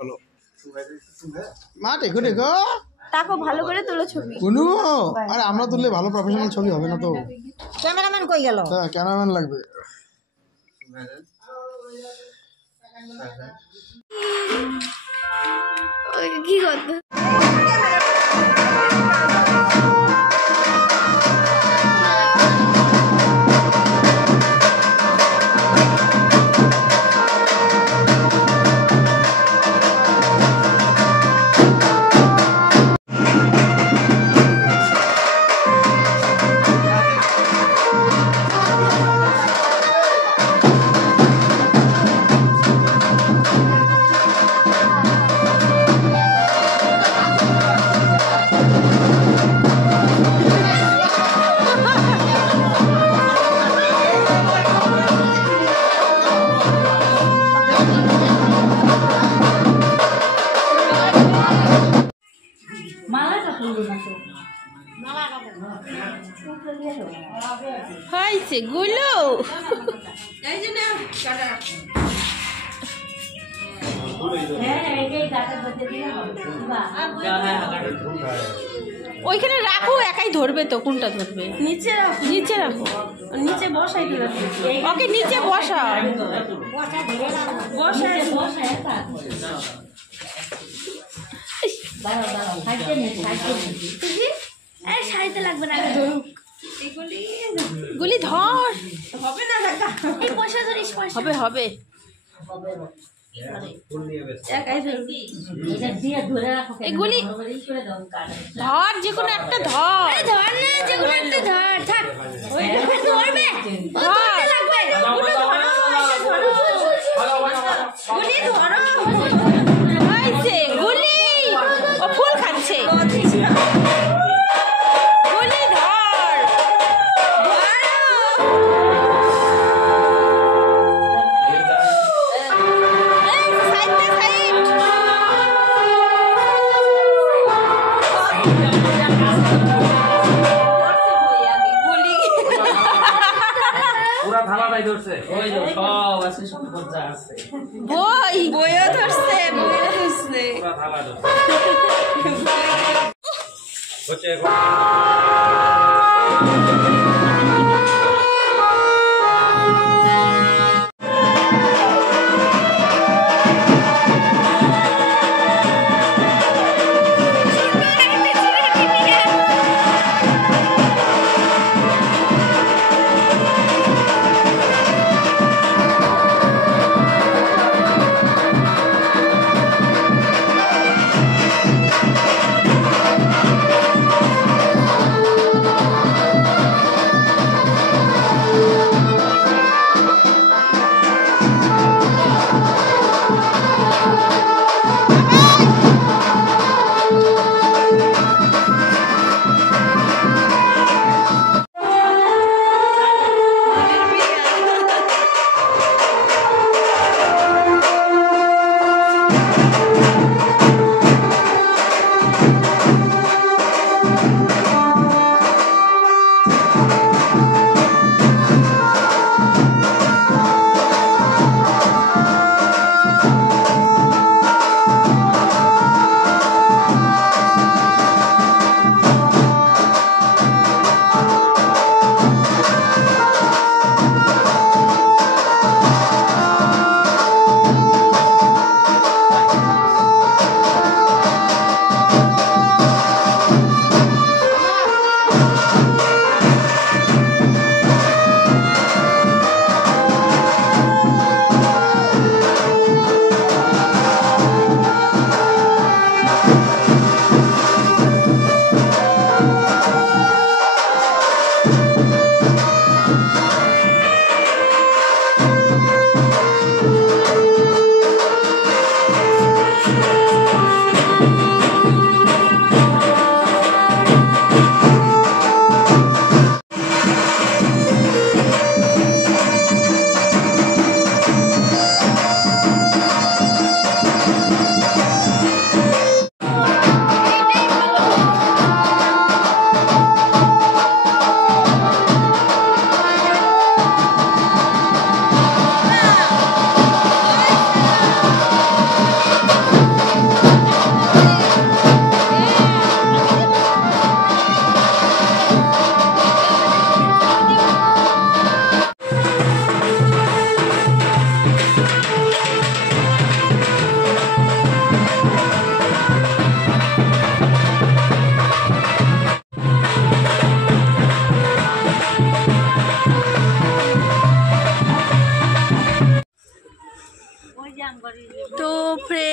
Hello মা দেখো দেখো তাকো ভালো করে তোলো ছবি কুনু আরে আমরা তুললে ভালো প্রফেশনাল ছবি হবে না তো ক্যামেরাম্যান কই গেল হ্যাঁ ক্যামেরাম্যান লাগবে কি করতে হয়েছে গুলো ওইখানে রাখো একাই ধরবে তো কোনটা ধরবে নিচে নিচে রাখো নিচে বসাই দিলে ওকে নিচে বসা সাইতে লাগবে না গুলি ধর হবে না এই পয়সা ধরিস হবে হবে এগুলি ধর যে কোনো একটা ধর ধর না যে কোনো একটা ধর থাক ধরবে ধরতে লাগবে গুলি ধরো হয়েছে গুলি ও ফুল খাচ্ছে গুলি ধর পুরা থালাটাই ধরছে ওই যে সব আছে সব বজ্জা আছে বইও ধরছে পুরা থালা ধরছে হচ্ছে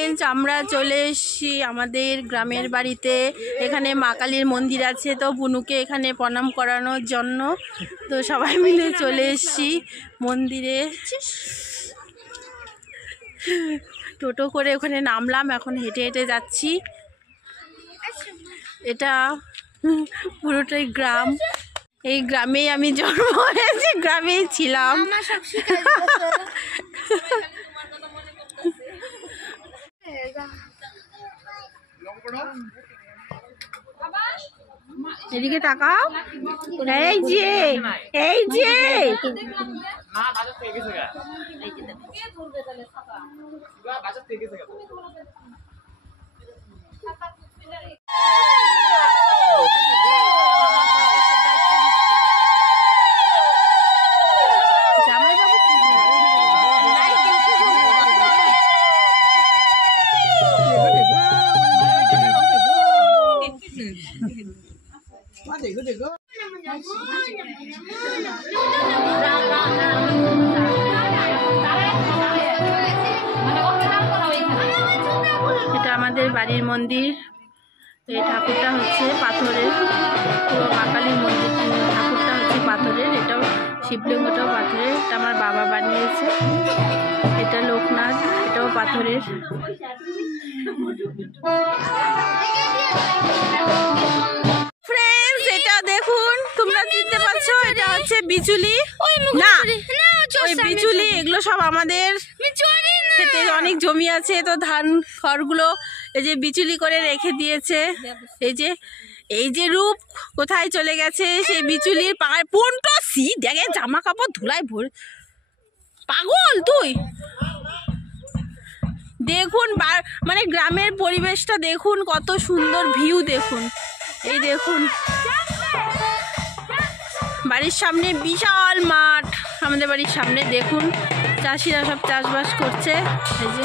ফ্রেন্ডস, আমরা চলে এসেছি আমাদের গ্রামের বাড়িতে। এখানে মা কালীর মন্দির আছে, তো বুনুকে এখানে প্রণাম করানোর জন্য তো সবাই মিলে চলে এসেছি মন্দিরে। টোটো করে ওখানে নামলাম, এখন হেঁটে হেঁটে যাচ্ছি। এটা পুরোটাই গ্রাম, এই গ্রামেই আমি জন্ম হয়েছি, গ্রামেই ছিলাম। এদিকে তাকাও, এই যে এই যে দেখো দেখো এটা আমাদের বাড়ির মন্দির। এই ঠাকুরটা হচ্ছে পাথরের, পুরো মা কালীর মন্দির ঠাকুরটা হচ্ছে পাথরের, এটাও শিবলিঙ্গটাও পাথরের, এটা আমার বাবা বানিয়েছে। এটা লোকনাথ, এটাও পাথরের। ফ্রেন্ডস, এটা দেখুন, তোমরা চিনতে পারছো, এটা হচ্ছে বিচুলি। না, ওই বিচুলি এগুলো সব আমাদের খেতে অনেক জমি আছে, তো ধান খড়গুলো এই যে বিচুলি করে রেখে দিয়েছে। এই যে রূপ কোথায় চলে গেছে সেই বিচুলির পাড় পনটো সি দেখে জামা কাপড় ধুলাই ভরে পাগল তুই। দেখুন মানে গ্রামের পরিবেশটা দেখুন, কত সুন্দর ভিউ দেখুন। এই দেখুন বাড়ির সামনে বিশাল মাঠ, আমাদের বাড়ির সামনে দেখুন চাষিরা সব চাষবাস করছে। এই যে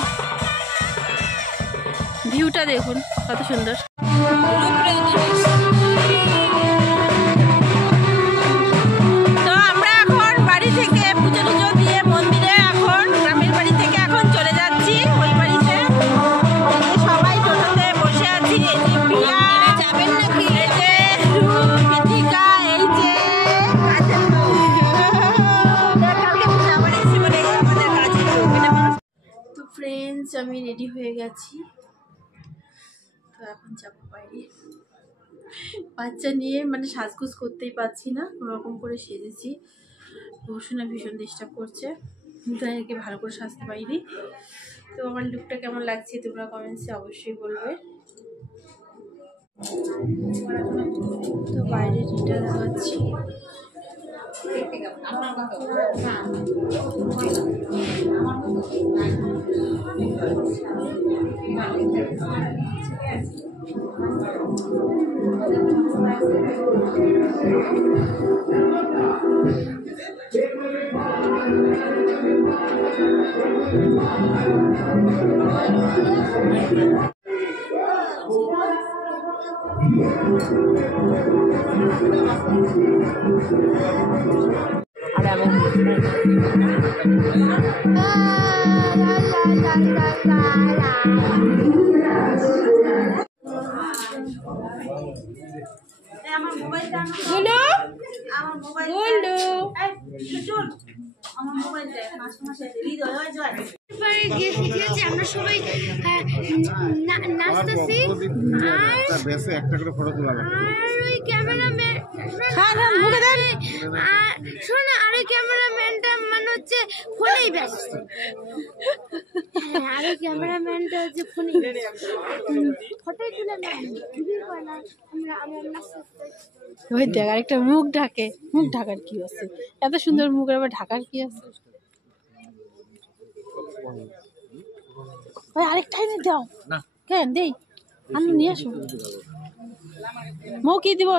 ভিউটা দেখুন কত সুন্দর। তো আমরা এখন বাড়ি থেকে পুজো টুজো দিয়ে মন্দিরে এখন গ্রামের বাড়ি থেকে এখন চলে যাচ্ছি ওই বাড়িতে। সবাই টোটোতে বসে আছি। এই যে প্রিয়া যাবেন নাকি, এই যে কৃতিকা, এই যে তো ফ্রেন্ডস, আমি রেডি হয়ে গেছি, তো এখন যাবো বাইরে। বাচ্চা নিয়ে মানে সাজগোজ করতেই পারছি না, কোনোরকম করে সেজেছি। ভূষণা ভীষণ ডিস্টার্ব করছে, তাদেরকে ভালো করে সাজতে পারিনি। তো আমার লুকটা কেমন লাগছে তোমরা কমেন্টসে অবশ্যই বলবে। তো বাইরে রিটা দেখাচ্ছি। আমরা সবাই নাচতেছি একটা করে ফটো তোলা আর ওই ক্যামেরাম্যান শোনো, আর ওই ক্যামেরাম্যানটা মানে হচ্ছে ফোনেই ব্যস্ত। আর ওই ক্যামেরাম্যানটা হচ্ছে ফোনেই ফটোই তুলে না, আমরা নাচতেছি। ওই দেখ আরেকটা মুখ ঢাকে, মুখ ঢাকার কি আছে, এত সুন্দর মুখের আবার ঢাকার কি আছে? ওই আরেকটা এনে দাও, কেন দেই, আমি নিয়ে আসো। মৌ কি দিব?